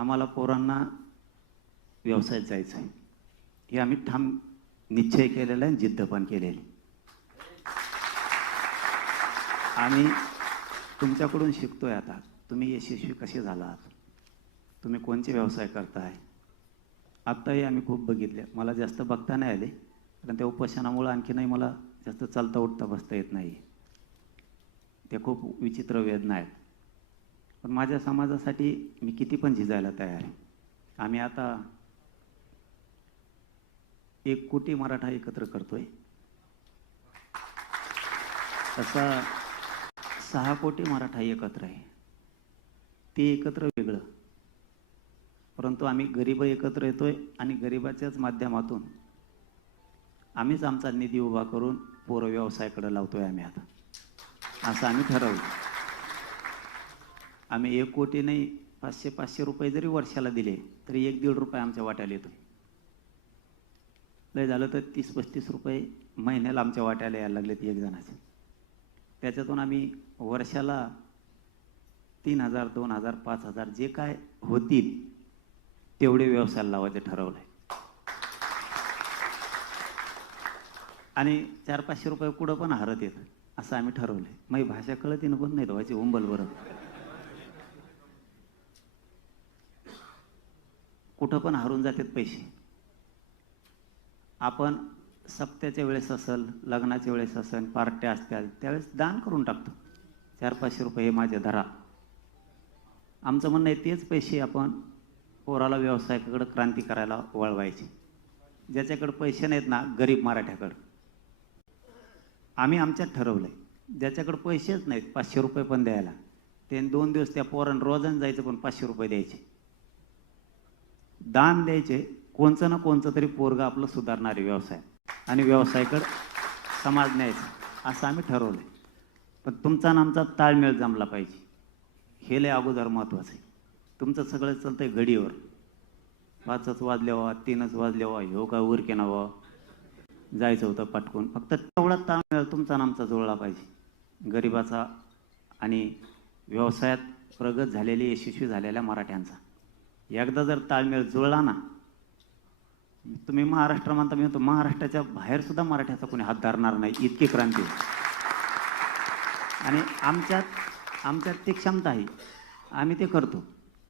आम्हाला पोरांना व्यवसायात जायचं आहे हे आम्ही ठाम निश्चय केलेला आहे जिद्द पण केलेली. आम्ही तुमच्याकडून शिकतोय आता. तुम्ही यशस्वी कसे झालात? तुम्ही कोणते व्यवसाय करताय? आत्ताही आम्ही खूप बघितले. मला जास्त बघता नाही आले कारण त्या उपोषणामुळं आणखीनही मला जास्त चालता उठता बसता येत नाही. ते खूप विचित्र वेदना आहेत. पण माझ्या समाजासाठी मी किती पण झिजायला तयार आहे. आम्ही आता एक कोटी मराठा एकत्र करतोय. तसा सहा कोटी मराठा एकत्र आहे. ते एकत्र वेगळं. परंतु आम्ही गरीब एकत्र येतोय आणि गरिबाच्याच माध्यमातून आम्हीच आमचा निधी उभा करून पोरं व्यवसायाकडे लावतोय आम्ही आता. असं आम्ही ठरवलं. आम्ही एक कोटी नाही पाचशे पाचशे रुपये जरी वर्षाला दिले तरी एक दीड रुपये आमच्या वाट्याला येतो. लय झालं तर तीस पस्तीस रुपये महिन्याला आमच्या वाट्याला यायला लागलेत एक जणाचे. त्याच्यातून आम्ही वर्षाला तीन हजार दोन हजार पाच हजार जे काय होतील तेवढे व्यवसायाला लावायचे ठरवलं आहे आणि चार पाचशे रुपये कुठं पण हरत येतं असं आम्ही ठरवलं आहे मग भाषा कळत येणं पण नाही व्हायची हो, उंबल बरं कुठं पण हरून जातात पैसे. आपण सप्त्याच्या वेळेस असेल लग्नाच्या वेळेस असेल पार्ट्या असतात त्यावेळेस दान करून टाकतो. चार पाचशे रुपये हे माझे धरा आमचं म्हणणं आहे तेच पैसे आपण पोराला व्यवसायाकडं क्रांती करायला वळवायचे. ज्याच्याकडं पैसे नाहीत ना गरीब मराठ्याकडं. आम्ही आमच्यात ठरवलं आहे ज्याच्याकडं पैसेच नाहीत पाचशे रुपये पण द्यायला. ते दोन दिवस त्या पोरानं रोजानं जायचं पण पाचशे रुपये द्यायचे. दान द्यायचे कोणचं ना कोणचं तरी पोरगा आपलं सुधारणारे व्यवसाय. आणि व्यवसायाकडं समाज न्यायचा असं आम्ही ठरवलं आहे पण तुमचा आणि आमचा ताळमेळ जमला पाहिजे. हे लय अगोदर महत्त्वाचं आहे. तुमचं सगळं चालतंय घडीवर. पाचच वाजल्यावा तीनच वाजले व्हा हो काय उरके ना व्हा जायचं होतं पटकून. फक्त तेवढा ताळमेळ तुमचा आणि आमचा जुळला पाहिजे. गरिबाचा आणि व्यवसायात प्रगत झालेली यशस्वी झालेल्या मराठ्यांचा. एकदा जर ताळमेळ जुळला ना तुम्ही महाराष्ट्र म्हणता मी म्हणतो महाराष्ट्राच्या बाहेर सुद्धा मराठ्याचा कोणी हात धरणार नाही इतकी क्रांती आणि आमच्यात आमच्यात ती क्षमता आहे. आम्ही ते करतो.